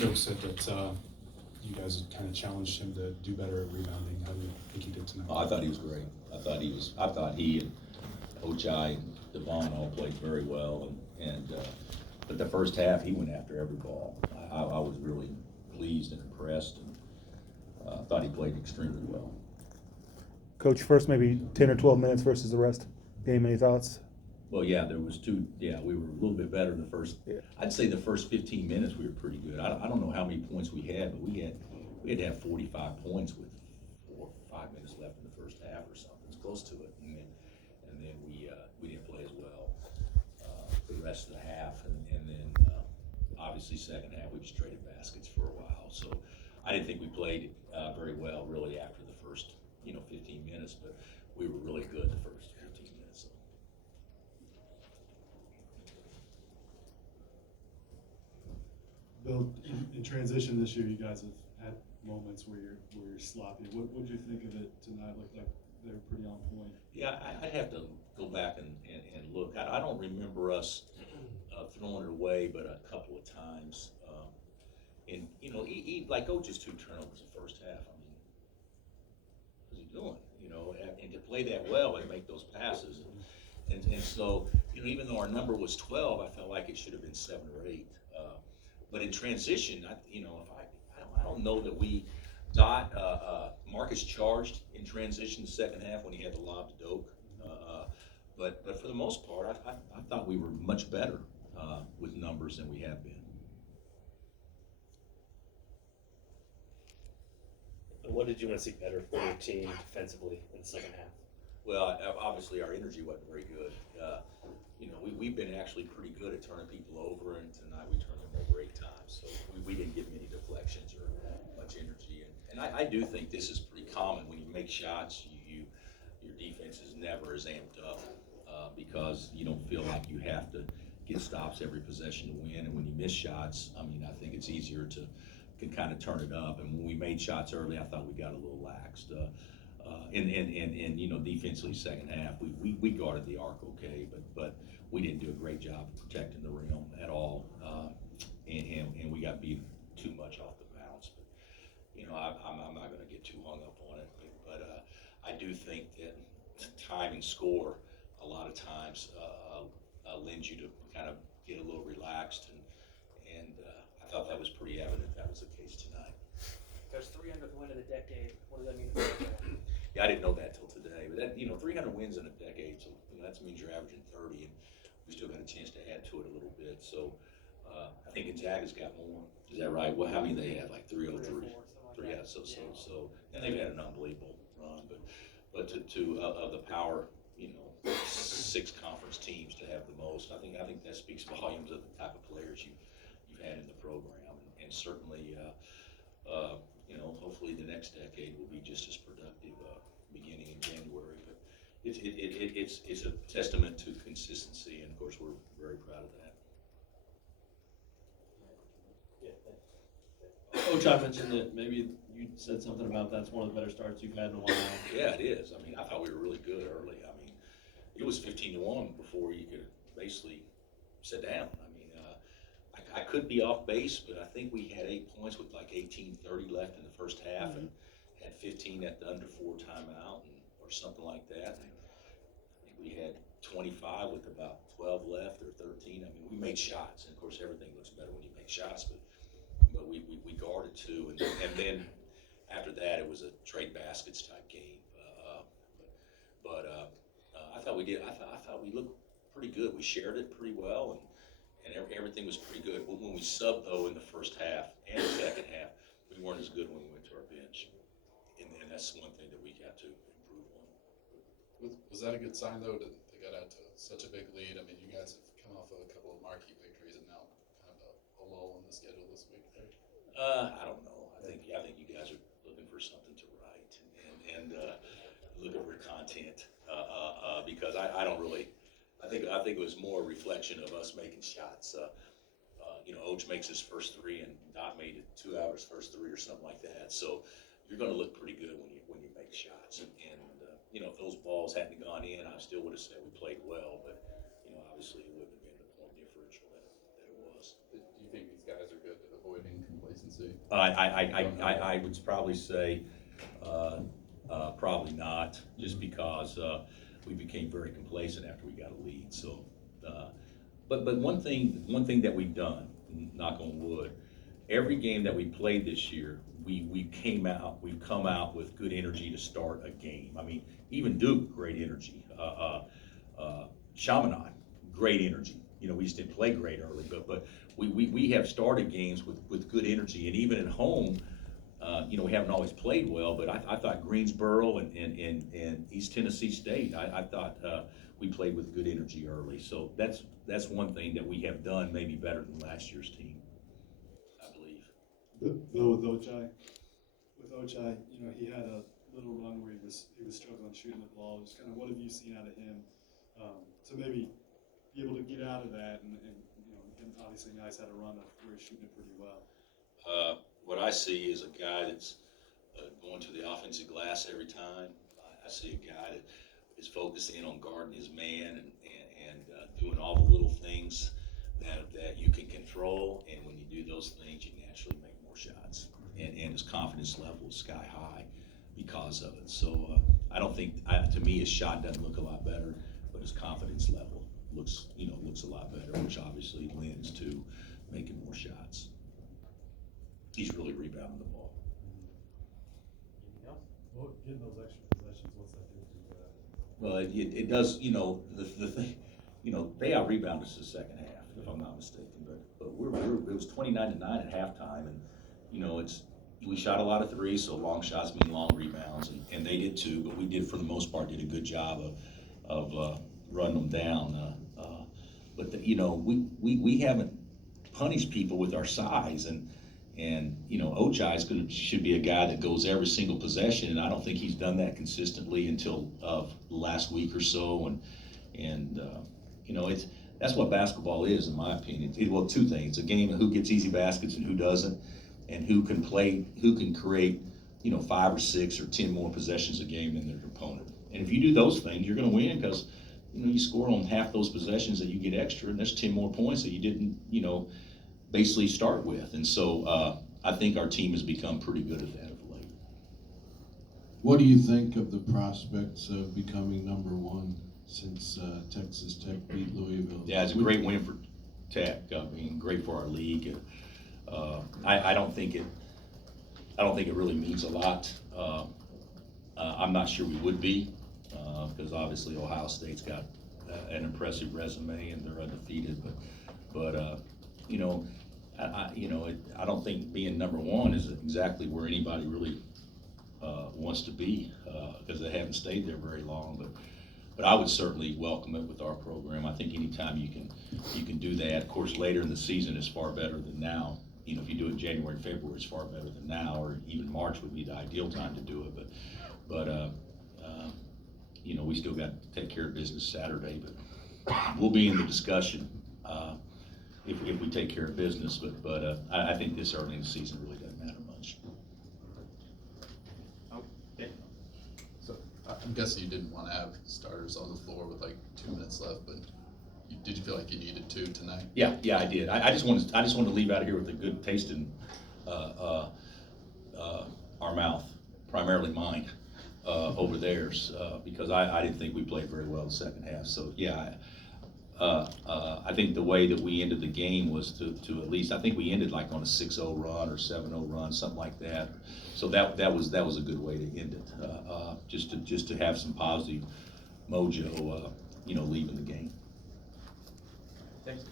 Joe said that you guys had kind of challenged him to do better at rebounding. How do you think he did tonight? I thought he was great. I thought he and Ochai and Devon all played very well, but the first half he went after every ball. I was really pleased and impressed, and thought he played extremely well. Coach, first maybe 10 or 12 minutes versus the rest game, any thoughts? Well, yeah, there was two. Yeah, we were a little bit better the first. Yeah. I'd say the first 15 minutes we were pretty good. I don't know how many points we had, but we had to have 45 points with 4 or 5 minutes left in the first half or something. It's close to it, and then we didn't play as well for the rest of the half, and then obviously second half we just traded baskets for a while. So I didn't think we played very well really after the first 15 minutes, but we were really good the first 15 minutes. So. Bill, in transition this year, you guys have had moments where you're sloppy. What did you think of it tonight? Looked like they were pretty on point. Yeah, I'd have to go back and look. I don't remember us throwing it away, but a couple of times. And like Oach's 2 turnovers the first half. I mean, what's he doing? And to play that well and make those passes, and so even though our number was 12, I felt like it should have been 7 or 8. But in transition, I don't know that we Marcus charged in transition the second half when he had the lob to Doak. But for the most part, I thought we were much better with numbers than we have been. What did you want to see better for your team defensively in the second half? Well, obviously our energy wasn't very good. We've been actually pretty good at turning people over, and tonight we turned them over 8 times. So we didn't get many deflections or much energy. And I do think this is pretty common. When you make shots, your defense is never as amped up because you don't feel like you have to get stops every possession to win. And when you miss shots, I think it's easier to can kind of turn it up. And when we made shots early, I thought we got a little laxed. And defensively second half, we guarded the arc okay, but we didn't do a great job of protecting the rim at all, and we got beat too much off the bounce. But I'm not going to get too hung up on it, but I do think that time and score a lot of times lends you to kind of get a little relaxed, and I thought that was pretty evident that was the case tonight. There's 300th win of the decade. What does that mean for you? Yeah, I didn't know that till today. But that 300 wins in a decade, so that means you're averaging 30, and we still got a chance to add to it a little bit. So I think Gonzaga's got more. Is that right? Well, how many they had? Like 303. Yeah. So and they've had an unbelievable run. But to of the power, 6 conference teams to have the most, I think that speaks volumes of the type of players you've had in the program, and certainly. Hopefully the next decade will be just as productive beginning in January. But it's a testament to consistency, and of course we're very proud of that. Coach, I mentioned that maybe you said something about that's one of the better starts you've had in a while. Yeah, it is. I thought we were really good early. It was 15-1 before you could basically sit down. I could be off base, but I think we had 8 points with like 18:30 left in the first half, and had 15 at the under 4 timeout, or something like that. I think we had 25 with about 12 left or 13. We made shots, and of course everything looks better when you make shots, but we guarded too, and then after that it was a trade baskets type game. But I thought we did. I thought we looked pretty good. We shared it pretty well, and everything was pretty good. When we subbed, though, in the first half and the second half, we weren't as good when we went to our bench. And that's one thing that we got to improve on. Was that a good sign, though, that they got out to such a big lead? You guys have come off of a couple of marquee victories and now kind of a lull in the schedule this week. I don't know. I think you guys are looking for something to write and looking for content because I don't really. I think it was more a reflection of us making shots. Oach makes his first 3, and Dot made it 2 hours first 3 or something like that. So you're going to look pretty good when you make shots. And if those balls hadn't gone in, I still would have said we played well. But obviously it wouldn't have been the point differential that it was. Do you think these guys are good at avoiding complacency? consistency? I would probably say, probably not, just because, we became very complacent after we got a lead, so, but one thing that we've done, knock on wood, every game that we played this year, we've come out with good energy to start a game. I mean, even Duke, great energy, Chaminade, great energy. You know, we just didn't play great early, but we have started games with good energy, and even at home, you know, we haven't always played well, but I thought Greensboro and East Tennessee State, I thought we played with good energy early. So that's one thing that we have done maybe better than last year's team, I believe. Though with Ochai, you know, he had a little run where he was struggling shooting the ball. Just kind of what have you seen out of him to maybe be able to get out of that, and you know, and obviously Nice had a run where he's shooting it pretty well. What I see is a guy that's going to the offensive glass every time. I see a guy that is focusing on guarding his man and doing all the little things that you can control. And when you do those things, you naturally make more shots. And his confidence level is sky high because of it. So I don't think, to me, his shot doesn't look a lot better, but his confidence level looks a lot better, which obviously lends to making more shots. He's really rebounding the ball. Anything else? Well, getting those extra possessions, what's that do for you? Well, it does, you know, the thing, you know, they out-rebounded us the second half, if I'm not mistaken, but it was 29-9 at halftime, and, you know, we shot a lot of threes, so long shots mean long rebounds, and they did too, but we did, for the most part, did a good job of running them down. But you know, we haven't punished people with our size, and you know, Ochai should be a guy that goes every single possession, and I don't think he's done that consistently until the last week or so, and you know, that's what basketball is, in my opinion. Well, two things: it's a game of who gets easy baskets and who doesn't, and who can create, you know, 5 or 6 or 10 more possessions a game than their opponent. And if you do those things, you're going to win, because you know, you score on half those possessions that you get extra, and there's 10 more points that you didn't, you know, basically start with. And so I think our team has become pretty good at that of late. What do you think of the prospects of becoming number one since Texas Tech beat Louisville? Yeah, it's a great win for Tech. I mean, great for our league. And, I don't think it really means a lot. I'm not sure we would be, because obviously Ohio State's got an impressive resume and they're undefeated. But you know, I don't think being number one is exactly where anybody really wants to be, because they haven't stayed there very long. But I would certainly welcome it with our program. I think anytime you can do that. Of course, later in the season is far better than now. You know, if you do it in January and February, it's far better than now, or even March would be the ideal time to do it. But you know, we still got to take care of business Saturday, but we'll be in the discussion if we take care of business. But I think this early in the season really doesn't matter much. Okay. So I'm guessing you didn't want to have starters on the floor with like 2 minutes left, but did you feel like you needed to tonight? Yeah, I did. I just wanted to leave out of here with a good taste in our mouth, primarily mine, over theirs, because I didn't think we played very well in the second half. So yeah, I think the way that we ended the game was to at least, I think we ended like on a 6-0 run or 7-0 run, something like that. So that was a good way to end it, just to have some positive mojo, you know, leaving the game. Thanks, Coach.